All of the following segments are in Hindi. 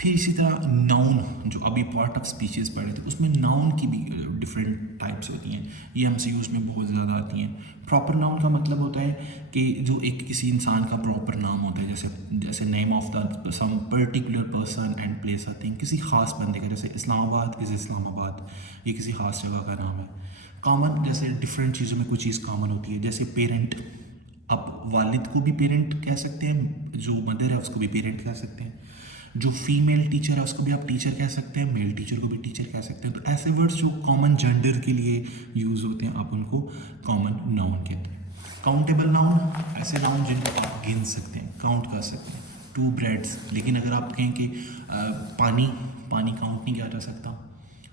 फिर इसी तरह नाउन, जो अभी पार्ट ऑफ स्पीचेस पढ़े थे, उसमें नाउन की भी डिफरेंट टाइप्स होती हैं। ये एमसीक्यूज में बहुत ज़्यादा आती हैं। प्रॉपर नाउन का मतलब होता है कि जो एक किसी इंसान का प्रॉपर नाम होता है, जैसे जैसे name of the some particular person and place a thing, किसी खास बंदे का, जैसे इस्लामाबाद इज़ इस्लामाबाद, ये किसी खास जगह का नाम है। कॉमन, जैसे डिफरेंट चीज़ों में कोई चीज़ कॉमन होती है, जैसे पेरेंट, आप वालिद को भी पेरेंट कह सकते हैं, जो मदर है उसको भी पेरेंट कह सकते हैं, जो फीमेल टीचर है उसको भी आप टीचर कह सकते हैं, मेल टीचर को भी टीचर कह सकते हैं। तो ऐसे वर्ड्स जो कॉमन जेंडर के लिए यूज़ होते हैं, आप उनको कॉमन नाउन कहते हैं। काउंटेबल नाउन, ऐसे नाउन जिनको आप गिन सकते हैं, काउंट कर सकते हैं। टू ब्रेड्स, लेकिन अगर आप कहें कि पानी पानी काउंट नहीं किया जा सकता,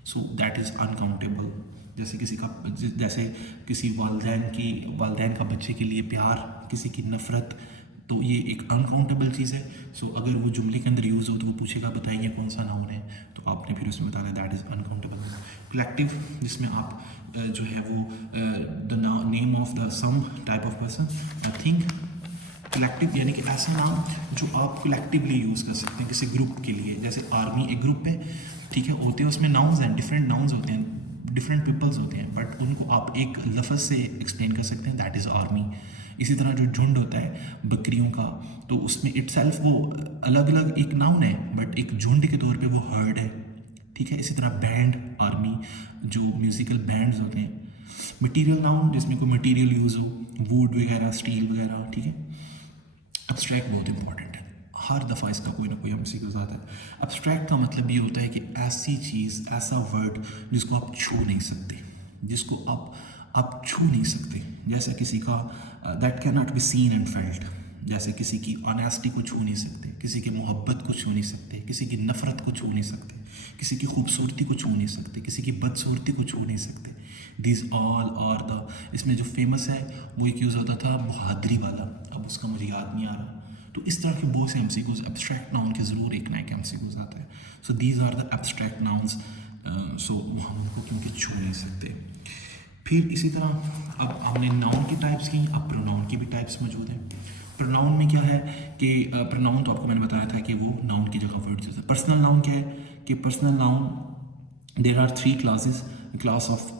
सो दैट इज़ अनकाउंटेबल। जैसे किसी वालदैन का बच्चे के लिए प्यार, किसी की नफ़रत, तो ये एक अनकाउंटेबल चीज़ है। सो अगर वो जुमले के अंदर यूज़ हो तो वो पूछेगा बताइए कौन सा नाउन है, तो आपने फिर उसमें बताना दैट इज़ अनकाउंटेबल। कलेक्टिव, जिसमें आप जो है वो the name of the some type of person, I think. Collective यानी कि ऐसा नाम जो आप कलेक्टिवली यूज़ कर सकते हैं किसी ग्रुप के लिए, जैसे आर्मी एक ग्रुप है, ठीक है, होते हैं उसमें नाउन्स हैं, डिफरेंट नाउन्स होते हैं, डिफरेंट पीपल्स होते हैं, बट उनको आप एक लफ्ज़ से एक्सप्लेन कर सकते हैं, दैट इज़ आर्मी। इसी तरह जो झुंड होता है बकरियों का, तो उसमें इटसेल्फ वो अलग अलग एक नाउन है, बट एक झुंड के तौर पे वो हर्ड है, ठीक है। इसी तरह बैंड, आर्मी, जो म्यूज़िकल बैंड्स होते हैं। मटेरियल नाउन, जिसमें कोई मटेरियल यूज़ हो, वुड वगैरह, स्टील वगैरह, ठीक है। एब्स्ट्रैक्ट बहुत इंपॉर्टेंट है, हर दफ़ा इसका कोई ना कोई एमसीक्यू आता है। एब्स्ट्रैक्ट का मतलब ये होता है कि ऐसी चीज़, ऐसा वर्ड जिसको आप छू नहीं सकते, जिसको आप छू नहीं सकते, जैसा किसी का that can not be seen and felt, जैसे किसी की ऑनेस्टी को छू नहीं सकते, किसी की मोहब्बत को छू नहीं सकते, किसी की नफ़रत को छू नहीं सकते, किसी की खूबसूरती को छू नहीं सकते, किसी की बदसूरती को छू नहीं सकते। दीज ऑल आर द, इसमें जो फेमस है वो एक यूज़ होता था बहादरी वाला, अब उसका मुझे याद नहीं आ रहा। तो इस तरह के बहुत से एमसीक्यूज, एब्स्ट्रैक्ट नाउन के ज़रूर एक ना एक एमसीक्यूज आता है। So these are the abstract nouns, so हम उनको क्योंकि छू नहीं सकते। फिर इसी तरह अब हमने नाउन की टाइप्स की, अब प्रोनाउन की भी टाइप्स मौजूद हैं। प्रोनाउन में क्या है कि प्रोनाउन तो आपको मैंने बताया था कि वो नाउन की जगह वर्ड यूज है। पर्सनल नाउन क्या है कि personal noun, there are three classes, class of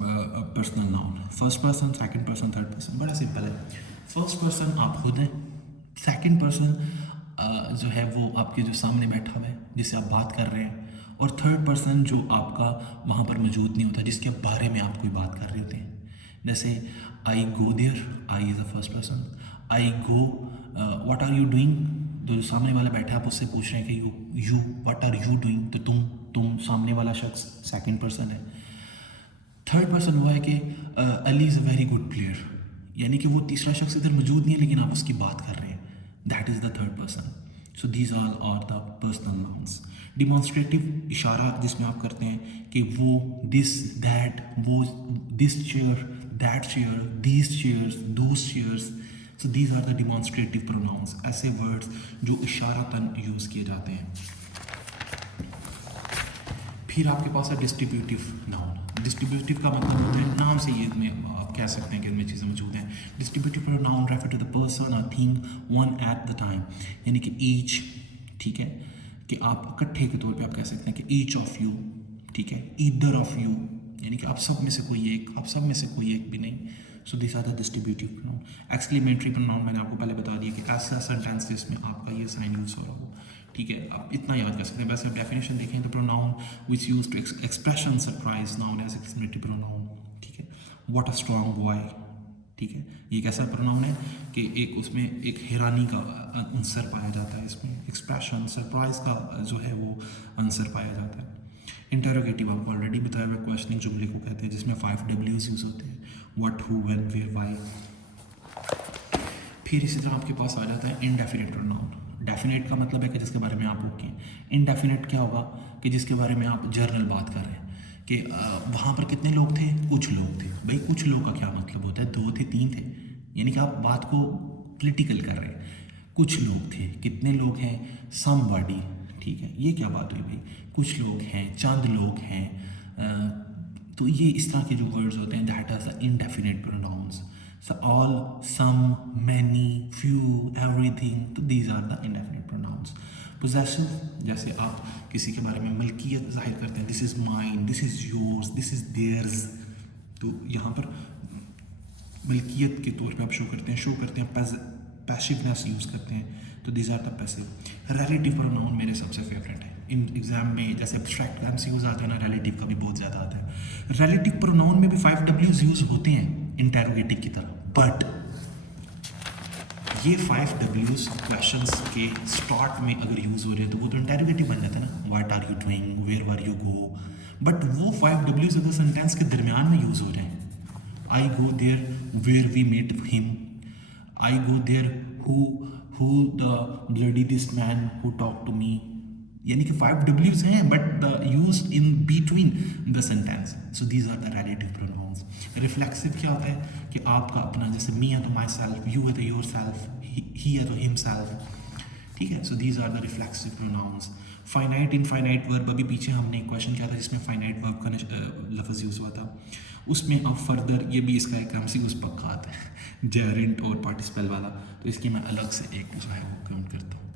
personal noun, first person, second person, third person. बड़ा सिंपल है। फर्स्ट पर्सन आप खुद हैं, सेकंड पर्सन जो है वो आपके जो सामने बैठा हुआ है जिससे आप बात कर रहे हैं, और थर्ड पर्सन जो आपका वहाँ पर मौजूद नहीं होता, जिसके बारे में आप कोई बात कर रहे होते हैं। जैसे I go there, I is the first person, I go, what are you doing, तो जो सामने वाला बैठा है आप उससे पूछ रहे हैं कि you what are you doing, तो तुम सामने वाला शख्स सेकंड पर्सन है। थर्ड पर्सन हुआ है कि Ali is a very good player, यानी कि वो तीसरा शख्स इधर मौजूद नहीं है लेकिन आप उसकी बात कर रहे हैं, that is the third person. So these all are the personal nouns. Demonstrative, इशारा जिसमें आप करते हैं कि वो, दिस, दैट, वो, this chair, that chair, these chairs, those chairs. So these are the demonstrative pronouns, ऐसे वर्ड्स जो इशारतन यूज़ किए जाते हैं। फिर आपके पास है डिस्ट्रीब्यूटिव नाउन। डिस्ट्रीब्यूटिव का मतलब होता है, नाम से ये में आप कह सकते हैं कि इनमें चीज़ें मौजूद हैं। Distributive noun refer to the person और thing one at the time, यानी कि ईच, ठीक है, कि आप इकट्ठे के तौर पे आप कह सकते हैं कि ईच ऑफ यू, ठीक है, ईदर ऑफ यू, यानी कि आप सब में से कोई एक, आप सब में से कोई एक भी नहीं। So this are the distributive pronoun. Exclamatory pronoun मैंने आपको पहले बता दिया कि ऐसा सेंटेंस जिसमें आपका ये साइन यूज हो रहा हो, ठीक है, आप इतना याद कर सकते हैं। वैसे डेफिनेशन देखें तो pronoun which use to expression surprise noun as exclamatory pronoun, ठीक है। व्हाट अ स्ट्रॉन्ग बॉय, ठीक है, ये एक ऐसा प्रोनाउन है कि एक उसमें एक हैरानी का आंसर पाया जाता है, इसमें एक्सप्रेशन सरप्राइज का जो है वो आंसर पाया जाता है। इंटरोगेटिव आपको ऑलरेडी बताया हुआ, क्वेश्चनिंग जुमले को कहते हैं, जिसमें 5 W's यूज होते हैं, what, who, when, where, why. फिर इसी तरह आपके पास आ जाता है इनडेफिनेट प्रोनाउन। डेफिनेट का मतलब है कि जिसके बारे में आप ओके। इनडेफिनेट क्या होगा कि जिसके बारे में आप जनरल बात कर रहे हैं कि वहाँ पर कितने लोग थे, कुछ लोग थे। भाई कुछ लोग का क्या मतलब होता है, 2 थे, 3 थे, यानी कि आप बात को पॉलिटिकल कर रहे हैं। कुछ लोग थे, कितने लोग हैं, समबॉडी, ठीक है, ये क्या बात हुई भाई, कुछ लोग हैं, चंद लोग हैं। तो ये इस तरह के जो वर्ड्स होते हैं, that are the indefinite pronouns. So all, some, many, few, everything, तो these are the indefinite pronouns. Possessive, जैसे आप किसी के बारे में मलकियत जाहिर करते हैं, this is mine, this is yours, this is theirs, तो यहाँ पर मलकियत के तौर पे आप शो करते हैं पैसिवनेस यूज़ करते हैं, तो these are the passive. Relative pronoun मेरे सबसे फेवरेट है इन एग्जाम में, जैसे एब्स्ट्रैक्ट एमसीक्यूज आते हैं ना, रिलेटिव का भी बहुत ज़्यादा आता है। रिलेटिव प्रोनाउन में भी 5Ws यूज़ होते हैं इंटेरोगेटिव की तरह, बट ये 5Ws क्वेश्चंस के स्टार्ट में अगर यूज़ हो रहे हैं तो वो तो इंटेरोगेटिव बन जाता है ना, what are you doing, where are you go, but वो 5Ws अगर सेंटेंस के दरमियान में यूज़ हो रहे हैं, I go there where we met him, I go there who the bloody this man who talked to me, यानी कि 5Ws हैं but the use in between the sentence, so these are the relative pronouns. Reflexive क्या होता है कि आपका अपना, जैसे मी है तो माई सेल्फ, यू है तो योर सेल्फ, ही है तो हिम सेल्फ, ठीक है, so these are the reflexive pronouns. Finite infinite verb, अभी पीछे हमने एक क्वेश्चन किया था जिसमें फाइनाइट वर्ब का लफ्ज़ यूज़ हुआ था, उसमें अब फर्दर ये भी इसका एक एमसीक्यू पक्का आता है जेरेंट और पार्टिसिपल वाला, तो इसकी मैं अलग से एक जो है वो काउंट करता हूँ।